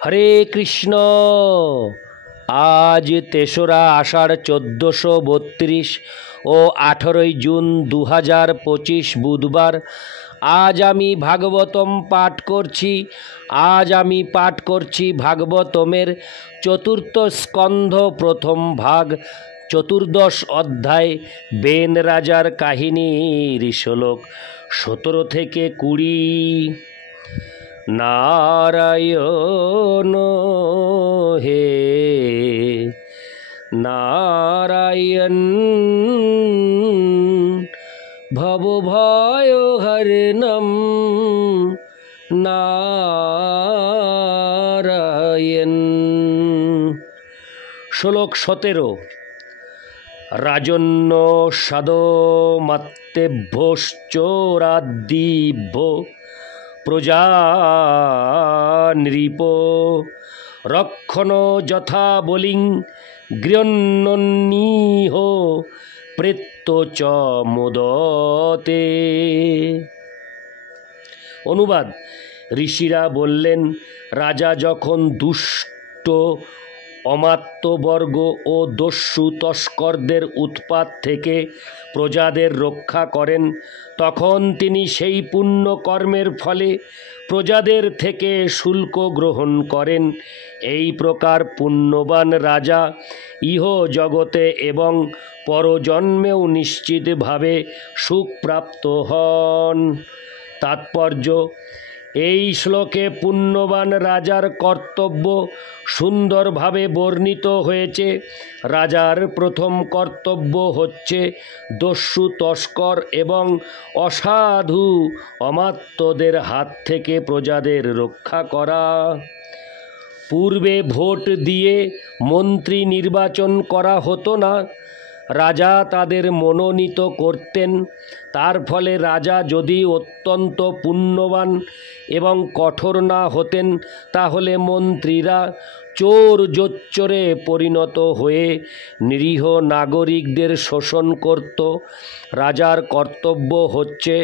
হরে কৃষ্ণ। আজ ৩রা আষাঢ় ১৪৩২ ও ১৮ জুন ২০২৫ বুধবার। আজ আমি ভাগবতম পাঠ করছি। ভাগবতমের চতুর্থ স্কন্ধ প্রথম ভাগ ১৪ অধ্যায় বেন রাজার কাহিনীর শ্লোক ১৭ থেকে ২০। নারায়ণ হে নারায়ণ ভবভয় হরণম নারায়ণ। শ্লোক ১৭। রাজন্য সাদমাত্তেভ্যোশ্চোরাদিভ্য প্রজা নৃপ রক্ষণ যথা বলিং গৃহন্নিহ প্রেত্য চ মোদতে। অনুবাদ: ঋষিরা বললেন, রাজা যখন দুষ্ট অমাত্যবর্গ ও দস্যু তস্করদের উৎপাত থেকে প্রজাদের রক্ষা করেন, তখন তিনি সেই পুণ্য কর্মের ফলে প্রজাদের থেকে শুল্ক গ্রহণ করেন। এই প্রকার পুণ্যবান রাজা ইহ জগতে এবং পরজন্মেও নিশ্চিতভাবে সুখপ্রাপ্ত হন। তাৎপর্য: এই শ্লোকে পুণ্যবান রাজার কর্তব্য সুন্দরভাবে বর্ণিত হয়েছে। রাজার প্রথম কর্তব্য হচ্ছে দস্যু তস্কর এবং অসাধু অমাত্যদের হাত থেকে প্রজাদের রক্ষা করা। পূর্বে ভোট দিয়ে মন্ত্রী নির্বাচন করা হতো না, রাজা তাদের মনোনীত করতেন। তার ফলে রাজা যদি অত্যন্ত পুণ্যবান এবং কঠোর না হতেন, তাহলে মন্ত্রীরা চোর জোচ্চোরে পরিণত হয়ে নিরীহ নাগরিকদের শোষণ করত। রাজার কর্তব্য হচ্ছে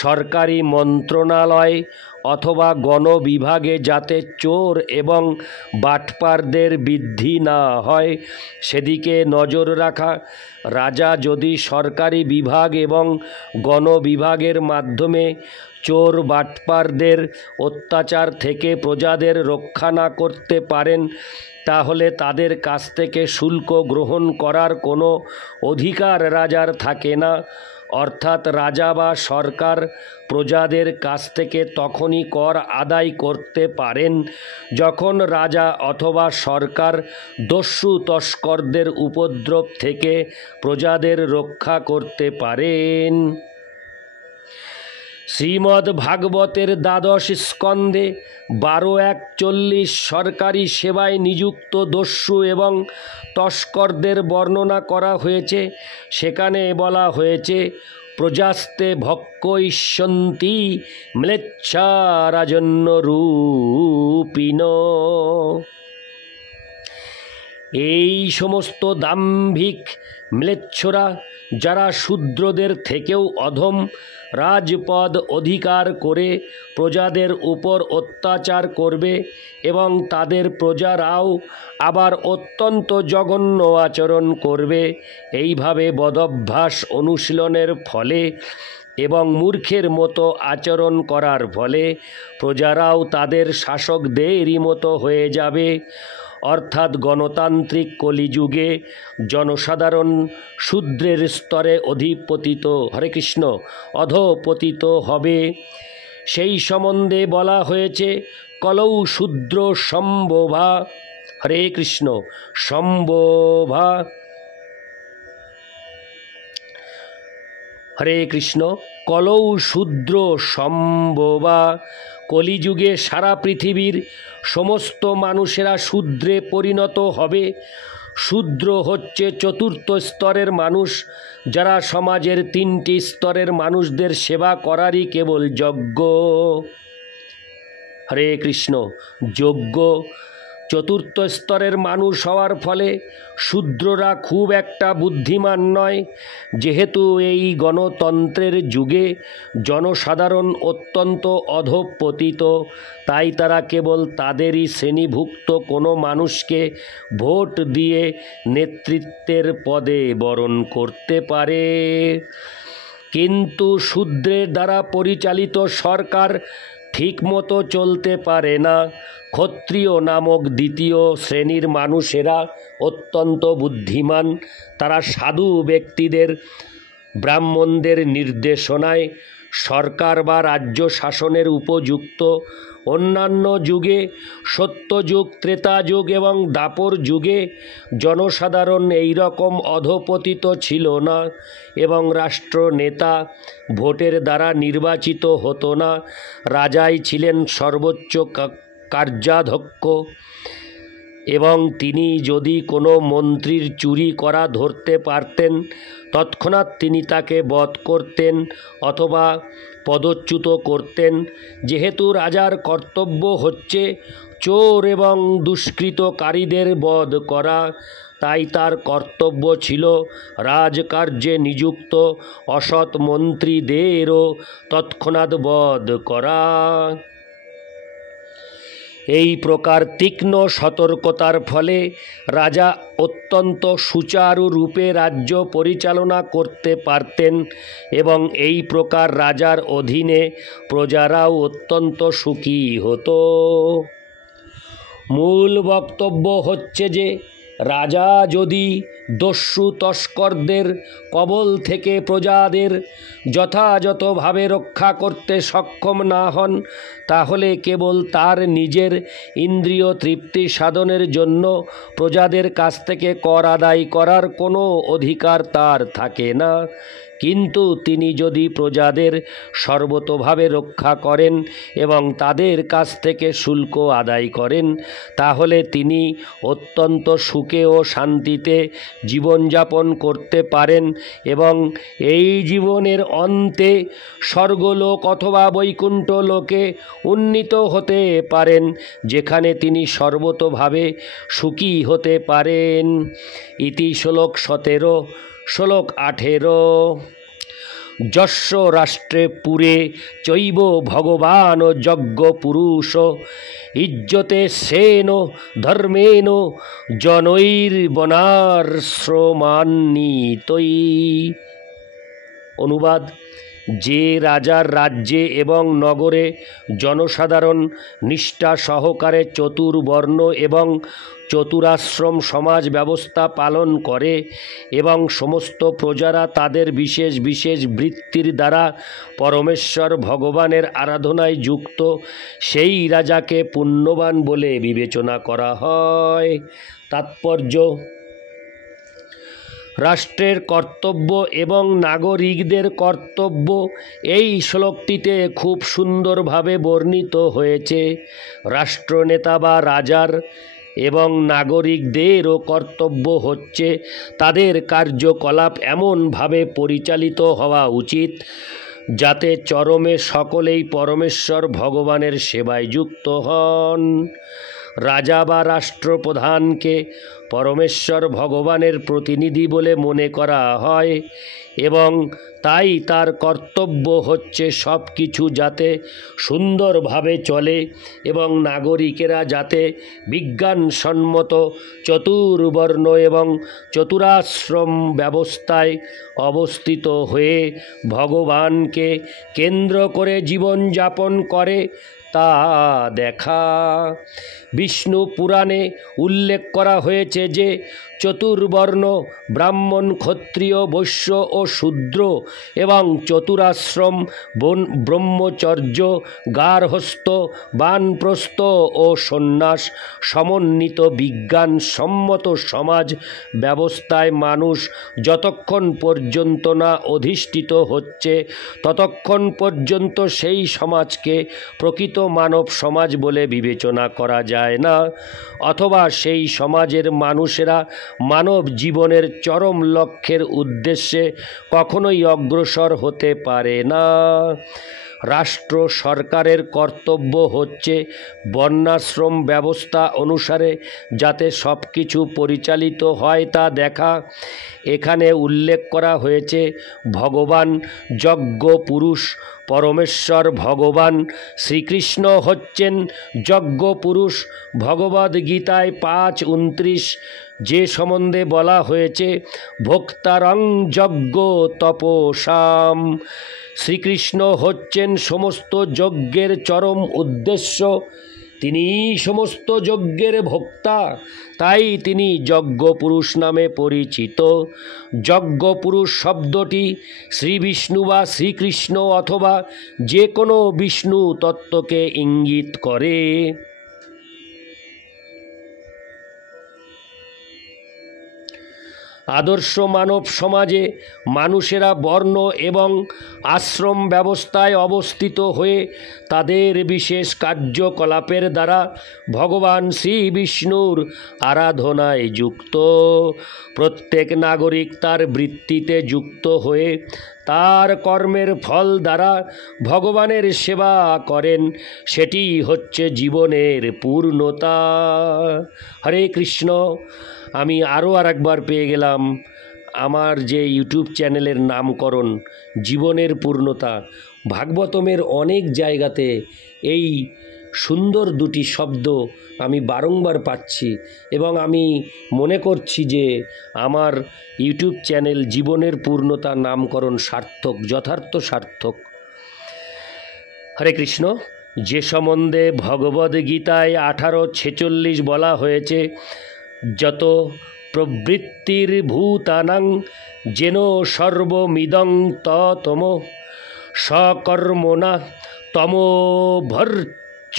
সরকারি মন্ত্রণালয় অথবা গণবিভাগে যাতে চোর এবং বাটপারদের বৃদ্ধি না হয় সেদিকে নজর রাখা। রাজা যদি সরকারি বিভাগ এবং গণবিভাগের মাধ্যমে চোর বাটপারদের অত্যাচার থেকে প্রজাদের রক্ষা না করতে পারেন, তাহলে তাদের কাছ থেকে শুল্ক গ্রহণ করার কোনো অধিকার রাজার থাকে না। অর্থাৎ রাজা বা সরকার প্রজাদের কাছ থেকে তখনই কর আদায় করতে পারেন যখন রাজা অথবা সরকার দস্যু তস্করদের উপদ্রব থেকে প্রজাদের রক্ষা করতে পারেন। শ্রীমদ্ ভাগবতের দ্বাদশ স্কন্ধে ১২-১-৪০ সরকারি সেবায় নিযুক্ত দস্যু এবং তস্করদের বর্ণনা করা হয়েছে। সেখানে বলা হয়েছে, প্রজাস্তে ভক্ষয়িষ্যন্তি ম্লেচ্ছা রাজন্যরূপিণ। এই সমস্ত দাম্ভিক ম্লেচ্ছরা, যারা শূদ্রদের থেকেও অধম, রাজপদ অধিকার করে প্রজাদের উপর অত্যাচার করবে এবং তাদের প্রজারাও আবার অত্যন্ত জঘন্য আচরণ করবে। এইভাবে বদভ্যাস অনুশীলনের ফলে এবং মূর্খের মতো আচরণ করার ফলে প্রজারাও তাদের শাসকদেরই মতো হয়ে যাবে। অর্থাৎ গণতান্ত্রিক কলিযুগে জনসাধারণ শূদ্রের স্তরে অধপতিত হবে। সেই সম্বন্ধে বলা হয়েছে, কলৌ শূদ্র সম্ভোভা। হরে কৃষ্ণ। সম্ভোভা। হরে কৃষ্ণ। কলৌ শূদ্র সম্ভোভা। কলিযুগে সারা পৃথিবীর সমস্ত মানুষেরা শূদ্রে পরিণত হবে। শূদ্র হচ্ছে চতুর্থ স্তরের মানুষ, যারা সমাজের 3টি স্তরের মানুষদের সেবা করারই কেবল যোগ্য। হরে কৃষ্ণ। যোগ্য চতুর্থ স্তরের মানুষ হওয়ার ফলে শূদ্ররা খুব একটা বুদ্ধিমান নয়। যেহেতু এই গণতন্ত্রের যুগে জনসাধারণ অত্যন্ত অধঃপতিত, তাই তারা কেবল তাদেরই শ্রেণীভুক্ত কোনো মানুষকে ভোট দিয়ে নেতৃত্বের পদে বরণ করতে পারে। কিন্তু শূদ্রের দ্বারা পরিচালিত সরকার ঠিকমতো চলতে পারে না। ক্ষত্রিয় নামক দ্বিতীয় শ্রেণীর মানুষেরা অত্যন্ত বুদ্ধিমান। তারা সাধু ব্যক্তিদের, ব্রাহ্মণদের নির্দেশনায় সরকার বা রাজ্য শাসনের উপযুক্ত। অন্যান্য যুগে, সত্যযুগ, ত্রেতাযুগ এবং দ্বাপর যুগে জনসাধারণ এই রকম অধঃপতিত ছিল না এবং রাষ্ট্রনেতা ভোটের দ্বারা নির্বাচিত হতো না। রাজাই ছিলেন সর্বোচ্চ কার্যাধ্যক্ষ এবং তিনি যদি কোনো মন্ত্রীর চুরি করা ধরতে পারতেন, তৎক্ষণাৎ তিনি তাকে বধ করতেন অথবা পদচ্যুত করতেন। যেহেতু রাজার কর্তব্য হচ্ছে চোর এবং দুষ্কৃতকারীদের বধ করা, তাই তার কর্তব্য ছিল রাজকার্যে নিযুক্ত অসৎ মন্ত্রীদেরও তৎক্ষণাৎ বধ করা। এই প্রকার তীক্ষ্ণ সতর্কতার ফলে রাজা অত্যন্ত সুচারুরূপে রাজ্য পরিচালনা করতে পারতেন এবং এই প্রকার রাজার অধীনে প্রজারাও অত্যন্ত সুখী হতো। মূল বক্তব্য হচ্ছে যে রাজা যদি দস্যু তস্করদের কবল থেকে প্রজাদের যথাযথভাবে রক্ষা করতে সক্ষম না হন, তাহলে কেবল তার নিজের ইন্দ্রিয় তৃপ্তি সাধনের জন্য প্রজাদের কাছ থেকে কর আদায় করার কোনো অধিকার তার থাকে না। কিন্তু তিনি যদি প্রজাদের সর্বতোভাবে রক্ষা করেন এবং তাদের কাছ থেকে শুল্ক আদায় করেন, তাহলে তিনি অত্যন্ত সুখে ও শান্তিতে জীবনযাপন করতে পারেন এবং এই জীবনের অন্তে স্বর্গলোক অথবা বৈকুণ্ঠ লোকে উন্নীত হতে পারেন, যেখানে তিনি সর্বতোভাবে সুখী হতে পারেন। ইতি শ্লোক 17। শ্লোক 18। যস্য রাষ্ট্রে পুরে চৈব ভগবান যজ্ঞ পুরুষ ইজ্জতে সেন ধর্মেন জনৈর্বনাশ্রমান্বিতৈ। অনুবাদ: যে রাজার রাজ্যে এবং নগরে জনসাধারণ নিষ্ঠা সহকারে চতুর্বর্ণ এবং চতুরাশ্রম সমাজ ব্যবস্থা পালন করে এবং সমস্ত প্রজারা তাদের বিশেষ বিশেষ বৃত্তির দ্বারা পরমেশ্বর ভগবানের আরাধনায় যুক্ত, সেই রাজাকে পুণ্যবান বলে বিবেচনা করা হয়। তাৎপর্য: রাষ্ট্রের কর্তব্য এবং নাগরিকদের কর্তব্য এই শ্লোকটিতে খুব সুন্দরভাবে বর্ণিত হয়েছে। রাষ্ট্রনেতা বা রাজার এবং নাগরিকদেরও কর্তব্য হচ্ছে তাদের কার্যকলাপ এমনভাবে পরিচালিত হওয়া উচিত যাতে চরমে সকলেই পরমেশ্বর ভগবানের সেবায় যুক্ত হন। রাজা বা রাষ্ট্রপ্রধানকে পরমেশ্বর ভগবানের প্রতিনিধি বলে মনে করা হয় এবং তাই তার কর্তব্য হচ্ছে সব কিছু যাতে সুন্দরভাবে চলে এবং নাগরিকেরা যাতে বিজ্ঞানসম্মত চতুর্বর্ণ এবং চতুরাশ্রম ব্যবস্থায় অবস্থিত হয়ে ভগবানকে কেন্দ্র করে জীবনযাপন করে তা দেখা। বিষ্ণু পুরাণে উল্লেখ করা হয়েছে যে চতুর্বর্ণ ব্রাহ্মণ, ক্ষত্রিয়, বৈশ্য ও শূদ্র এবং চতুরাশ্রম ব্রহ্মচর্য, গার্হস্থ্য, বানপ্রস্থ ও সন্ন্যাস সমন্বিত বিজ্ঞানসম্মত সমাজ ব্যবস্থায় মানুষ যতক্ষণ পর্যন্ত না অধিষ্ঠিত হচ্ছে, ততক্ষণ পর্যন্ত সেই সমাজকে প্রকৃত মানব সমাজ বলে বিবেচনা করা যায় না, অথবা সেই সমাজের মানুষেরা মানব জীবনের চরম লক্ষ্যের উদ্দেশ্যে কখনোই অগ্রসর হতে পারে না। রাষ্ট্র সরকারের কর্তব্য হচ্ছে বর্ণাশ্রম ব্যবস্থা অনুসারে যাতে সব কিছু পরিচালিত হয় তা দেখা। এখানে উল্লেখ করা হয়েছে ভগবান যজ্ঞ পুরুষ, পরমেশ্বর ভগবান শ্রীকৃষ্ণ হচ্ছেন যজ্ঞ পুরুষ। ভগবদ্গীতায় 5:29 যে সম্বন্ধে বলা হয়েছে ভোক্তারং যজ্ঞ তপসাম। শ্রীকৃষ্ণ হচ্ছেন সমস্ত যজ্ঞের চরম উদ্দেশ্য, তিনি সমস্ত যজ্ঞের ভোক্তা, তাই তিনি যজ্ঞপুরুষ নামে পরিচিত। যজ্ঞপুরুষ শব্দটি শ্রী বিষ্ণু বা শ্রীকৃষ্ণ অথবা যে কোনো বিষ্ণু তত্ত্বকে ইঙ্গিত করে। আদর্শ মানব সমাজে মানুষেরা বর্ণ এবং আশ্রম ব্যবস্থায় অবস্থিত হয়ে তাদের বিশেষ কার্যকলাপের দ্বারা ভগবান শ্রী বিষ্ণুর আরাধনায় যুক্ত। প্রত্যেক নাগরিক তার বৃত্তিতে যুক্ত হয়ে তার কর্মের ফল দ্বারা ভগবানের সেবা করেন, সেটি হচ্ছে জীবনের পূর্ণতা। হরে কৃষ্ণ। আমি আরও আরেকবার পেয়ে গেলাম আমার যে ইউটিউব চ্যানেলের নামকরণ জীবনের পূর্ণতা। ভাগবতমের অনেক জায়গাতে এই সুন্দর দুটি শব্দ আমি বারংবার পাচ্ছি এবং আমি মনে করছি যে আমার ইউটিউব চ্যানেল জীবনের পূর্ণতা নামকরণ সার্থক, যথার্থ সার্থক। হরে কৃষ্ণ। যে সম্বন্ধে ভগবদ্গীতায় 18:46 বলা হয়েছে যত প্রবৃত্তির ভূতানাং যেন সর্বমিদং ততম সকর্মণা তমোভর্চ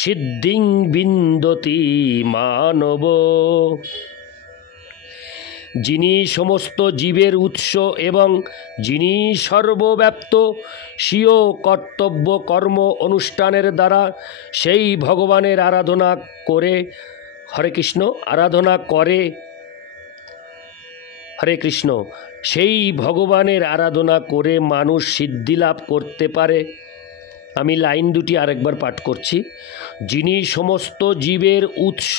সিদ্ধিং বিন্দতি মানব। যিনি সমস্ত জীবের উৎস এবং যিনি সর্বব্যাপ্ত, স্বীয় কর্তব্য কর্ম অনুষ্ঠানের দ্বারা সেই ভগবানের আরাধনা করে, হরে কৃষ্ণ, আরাধনা করে, হরে কৃষ্ণ, সেই ভগবানের আরাধনা করে মানুষ সিদ্ধি লাভ করতে পারে। আমি লাইন দুটি আরেকবার পাঠ করছি। যিনি সমস্ত জীবের উৎস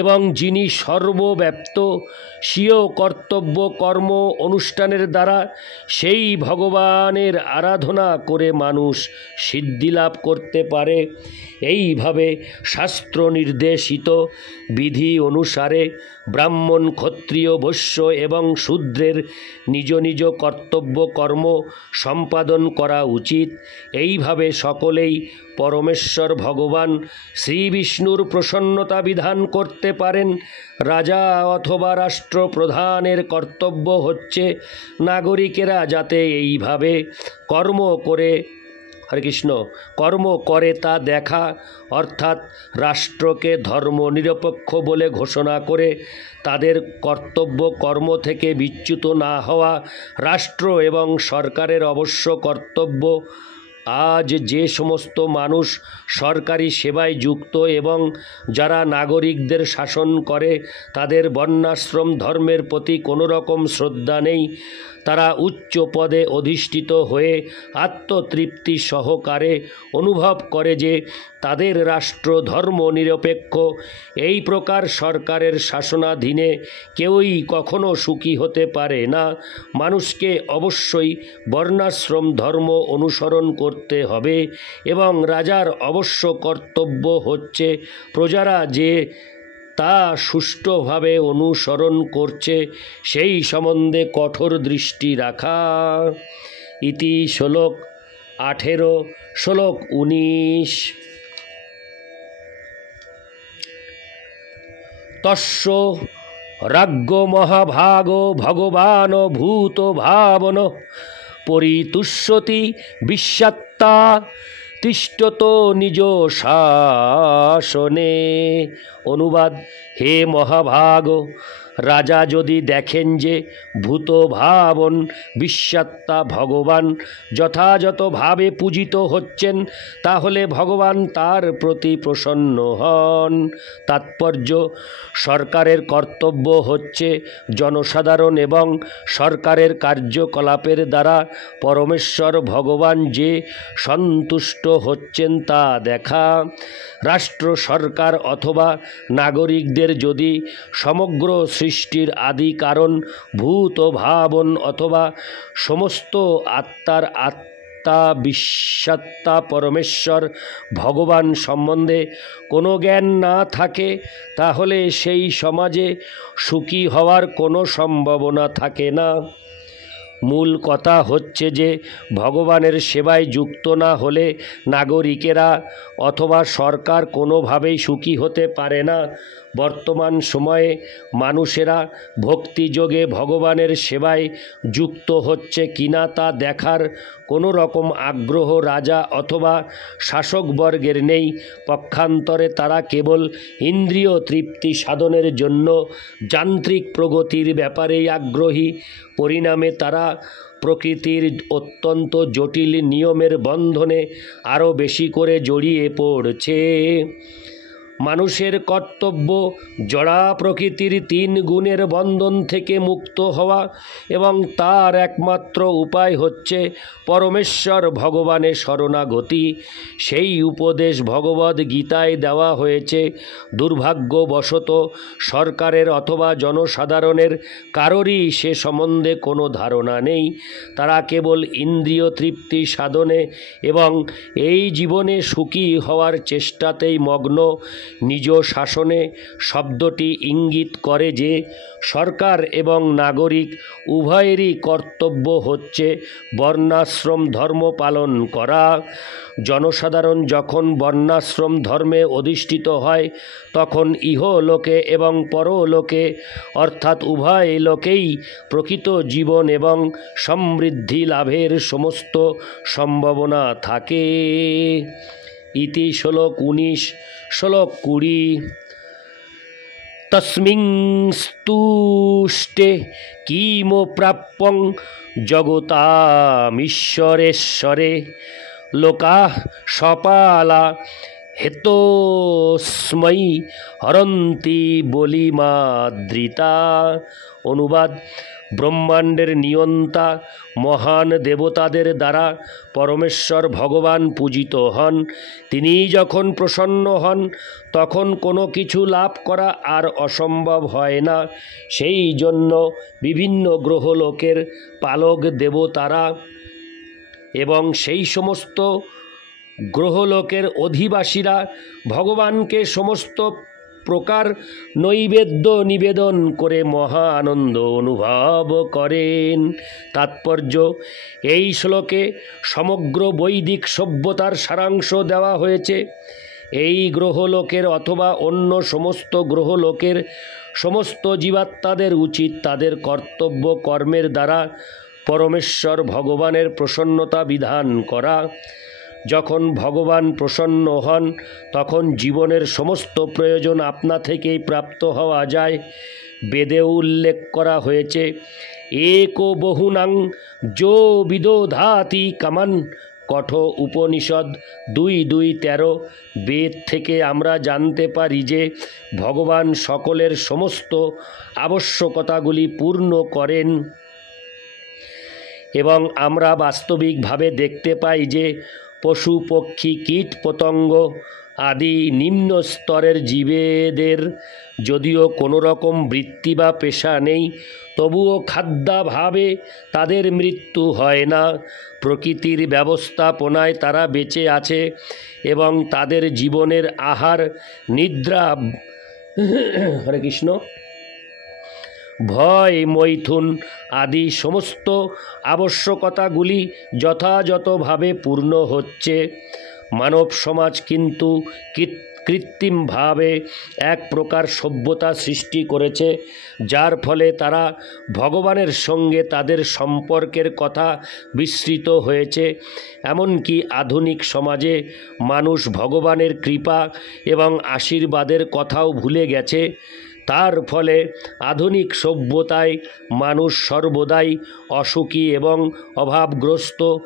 এবং যিনি সর্বব্যাপ্ত, স্বীয় কর্তব্য কর্ম অনুষ্ঠানের দ্বারা সেই ভগবানের আরাধনা করে মানুষ সিদ্ধি লাভ করতে পারে। এইভাবে শাস্ত্র নির্দেশিত বিধি অনুসারে ব্রাহ্মণ, ক্ষত্রিয়, বৈশ্য এবং শূদ্রের নিজ নিজ কর্তব্য কর্ম সম্পাদন করা উচিত। এইভাবে সকলেই পরমেশ্বর ভগবান শ্রী বিষ্ণুর প্রসন্নতা বিধান করতে পারেন। রাজা অথবা রাষ্ট্রপ্রধানের কর্তব্য হচ্ছে নাগরিকেরা যাতে এইভাবে কর্ম করে, হরে কৃষ্ণ, কর্ম করে তা দেখা, অর্থাৎ রাষ্ট্রকে ধর্মনিরপেক্ষ বলে ঘোষণা করে তাদের কর্তব্য কর্ম থেকে বিচ্যুত না হওয়া রাষ্ট্র এবং সরকারের অবশ্য কর্তব্য। আজ যে সমস্ত মানুষ সরকারি সেবায় যুক্ত এবং যারা নাগরিকদের শাসন করে তাদের বর্ণাশ্রম ধর্মের প্রতি কোনো রকম শ্রদ্ধা নেই। তারা উচ্চ পদে অধিষ্ঠিত হয়ে আত্মতৃপ্তি সহকারে অনুভব করে যে তাদের রাষ্ট্র ধর্ম নিরপেক্ষ। এই প্রকার সরকারের শাসনাধীনে কেউই কখনো সুখী হতে পারে না। মানুষকে অবশ্যই বর্ণাশ্রম ধর্ম অনুসরণ করতে হবে এবং রাজার অবশ্য কর্তব্য হচ্ছে প্রজারা যে তা সুষ্ঠুভাবে অনুসরণ করছে সেই সম্বন্ধে কঠোর দৃষ্টি রাখা। ইতি শ্লোক 18, শ্লোক 19। তস্য রাজ্ঞ মহাভাগ ভগবান ভূত ভাবন পরিতুষ্যতি বিশ্বাত্তা তিষ্ঠত নিজ শাসনে। শাসনে। অনুবাদ: হে মহাভাগ, রাজা যদি দেখেন যে ভূত ভাবন বিশ্বাত্মা ভগবান যথাযথভাবে পূজিত হচ্ছেন, তাহলে ভগবান তার প্রতি প্রসন্ন হন। তাৎপর্য: সরকারের কর্তব্য হচ্ছে জনসাধারণ এবং সরকারের কার্যকলাপের দ্বারা পরমেশ্বর ভগবান যে সন্তুষ্ট হচ্ছেন তা দেখা। রাষ্ট্র, সরকার অথবা নাগরিকদের যদি সমগ্র সৃষ্টির আদি কারণ ভূত ভাবন অথবা সমস্ত আত্মার আত্মা বিশ্বাত্মা পরমেশ্বর ভগবান সম্বন্ধে কোনো জ্ঞান না থাকে, তাহলে সেই সমাজে সুখী হওয়ার কোনো সম্ভাবনা থাকে না। মূল কথা হচ্ছে যে ভগবানের সেবায় যুক্ত না হলে নাগরিকেরা অথবা সরকার কোনোভাবেই সুখী হতে পারে না। বর্তমান সময়ে মানুষেরা ভক্তিযোগে ভগবানের সেবায় যুক্ত হচ্ছে কিনা তা দেখার কোনো রকম আগ্রহ রাজা অথবা শাসকবর্গের নেই। পক্ষান্তরে তারা কেবল ইন্দ্রিয় তৃপ্তি সাধনের জন্য যান্ত্রিক প্রগতির ব্যাপারেই আগ্রহী। পরিণামে তারা প্রকৃতির অত্যন্ত জটিল নিয়মের বন্ধনে আরও বেশি করে জড়িয়ে পড়ছে। মানুষের কর্তব্য জড়া প্রকৃতির 3 গুণের বন্ধন থেকে মুক্ত হওয়া এবং তার একমাত্র উপায় হচ্ছে পরমেশ্বর ভগবানের শরণাগতি। সেই উপদেশ ভগবদ্ গীতায় দেওয়া হয়েছে। দুর্ভাগ্যবশত সরকারের অথবা জনসাধারণের কারোরই সে সম্বন্ধে কোনো ধারণা নেই। তারা কেবল ইন্দ্রিয় তৃপ্তি সাধনে এবং এই জীবনে সুখী হওয়ার চেষ্টাতেই মগ্ন। নিজ শাসনে শব্দটি ইঙ্গিত করে যে সরকার এবং নাগরিক উভয়েরই কর্তব্য হচ্ছে বর্ণাশ্রম ধর্ম পালন করা। জনসাধারণ যখন বর্ণাশ্রম ধর্মে অধিষ্ঠিত হয়, তখন ইহলোকে এবং পরলোকে অর্থাৎ উভয় লোকেই প্রকৃত জীবন এবং সমৃদ্ধি লাভের সমস্ত সম্ভাবনা থাকে। ইতি শ্লোক 19। শ্লোক 20। তস্মিংস্তুষ্টে কিমো প্রাপ্যং জগতামীশ্বরেশ্বরে লোকাঃ সপালা হেতস্मै হরন্তি বলিমাদৃতা। অনুবাদ: ব্রহ্মাণ্ডের নিয়ন্তা মহান দেবতাদের দ্বারা পরমেশ্বর ভগবান পূজিত হন। তিনি যখন প্রসন্ন হন, তখন কোনো কিছু লাভ করা আর অসম্ভব হয় না। সেই জন্য বিভিন্ন গ্রহলোকের পালক দেবতারা এবং সেই সমস্ত গ্রহলোকের অধিবাসীরা ভগবানকে সমস্ত প্রকার নৈবেদ্য নিবেদন করে মহা আনন্দ অনুভব করেন। তাৎপর্য: এই শ্লোকে সমগ্র বৈদিক সভ্যতার সারাংশ দেওয়া হয়েছে। এই গ্রহলোকের অথবা অন্য সমস্ত গ্রহলোকের সমস্ত জীবাত্মাদের উচিত তাদের কর্তব্য কর্মের দ্বারা পরমেশ্বর ভগবানের প্রসন্নতা বিধান করা। যখন ভগবান প্রসন্ন হন, তখন জীবনের সমস্ত প্রয়োজন আপনা থেকেই প্রাপ্ত হওয়া যায়। বেদে উল্লেখ করা হয়েছে, একো বহুনাং যো বিদধাতি কামান। কঠ উপনিষদ 2:13। বেদ থেকে আমরা জানতে পারি যে ভগবান সকলের সমস্ত আবশ্যকতাগুলি পূর্ণ করেন এবং আমরা বাস্তবিকভাবে দেখতে পাই যে পশু পক্ষী কীট পতঙ্গ আদি নিম্ন স্তরের জীবেদের যদিও কোনো রকম বৃত্তি বা পেশা নেই, তবুও খাদ্যাভাবে তাদের মৃত্যু হয় না। প্রকৃতির ব্যবস্থাপনায় তারা বেঁচে আছে এবং তাদের জীবনের আহার, নিদ্রা, হরে কৃষ্ণ, ভয়, মৈথুন আদি সমস্ত আবশ্যকতাগুলি যথাযথভাবে পূর্ণ হচ্ছে। মানব সমাজ কিন্তু কৃত্রিম কৃত্রিমভাবে এক প্রকার সভ্যতা সৃষ্টি করেছে, যার ফলে তারা ভগবানের সঙ্গে তাদের সম্পর্কের কথা বিস্মৃত হয়েছে। এমনকি আধুনিক সমাজে মানুষ ভগবানের কৃপা এবং আশীর্বাদের কথাও ভুলে গেছে। তার ফলে আধুনিক সভ্যতায় মানুষ সর্বদাই অসুখী এবং অভাবগ্রস্ত।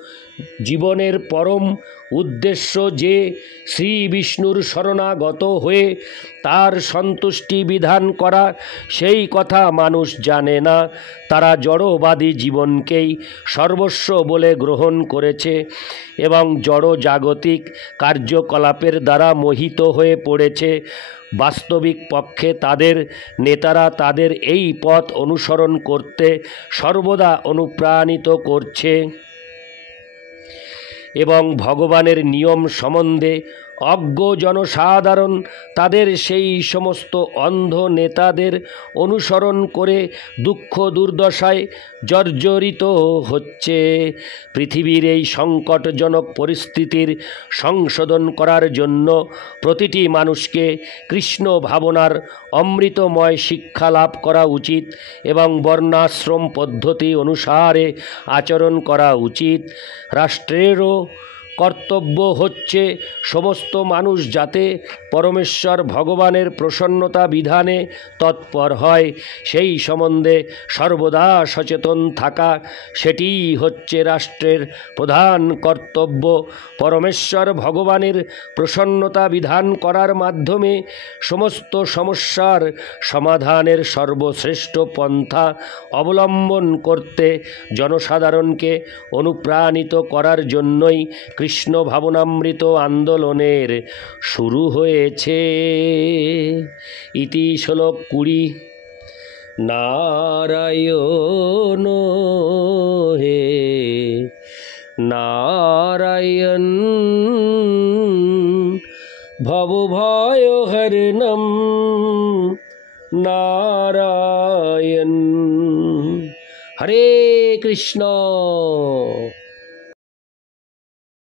জীবনের পরম উদ্দেশ্য যে শ্রী বিষ্ণুর শরণাগত হয়ে তার সন্তুষ্টি বিধান করা, সেই কথা মানুষ জানে না। তারা জড়বাদী জীবনকেই সর্বস্ব বলে গ্রহণ করেছে এবং জড় জাগতিক কার্যকলাপের দ্বারা মোহিত হয়ে পড়েছে। বাস্তবিক পক্ষে তাদের নেতারা তাদের এই পথ অনুসরণ করতে সর্বদা অনুপ্রাণিত করছে এবং ভগবানের নিয়ম সম্বন্ধে অজ্ঞ জনসাধারণ তাদের সেই সমস্ত অন্ধ নেতাদের অনুসরণ করে দুঃখ দুর্দশায় জর্জরিত হচ্ছে। পৃথিবীর এই সংকটজনক পরিস্থিতির সংশোধন করার জন্য প্রতিটি মানুষকে কৃষ্ণ ভাবনার অমৃতময় শিক্ষা লাভ করা উচিত এবং বর্ণাশ্রম পদ্ধতি অনুসারে আচরণ করা উচিত। রাষ্ট্রেরও কর্তব্য হচ্ছে সমস্ত মানুষ যাতে পরমেশ্বর ভগবানের প্রসন্নতা বিধানে তৎপর হয়, সেই সম্বন্ধে সর্বদা সচেতন থাকা, সেটিই হচ্ছে রাষ্ট্রের প্রধান কর্তব্য। পরমেশ্বর ভগবানের প্রসন্নতা বিধান করার মাধ্যমে সমস্ত সমস্যার সমাধানের সর্বশ্রেষ্ঠ পন্থা অবলম্বন করতে জনসাধারণকে অনুপ্রাণিত করার জন্যই কৃষ্ণ ভাবনামৃত আন্দোলনের শুরু হয়েছে। ইতি শ্লোক 20। নারায়ণ হে নারায়ণ ভবভয়হরণম নারায়ণ। হরে কৃষ্ণ।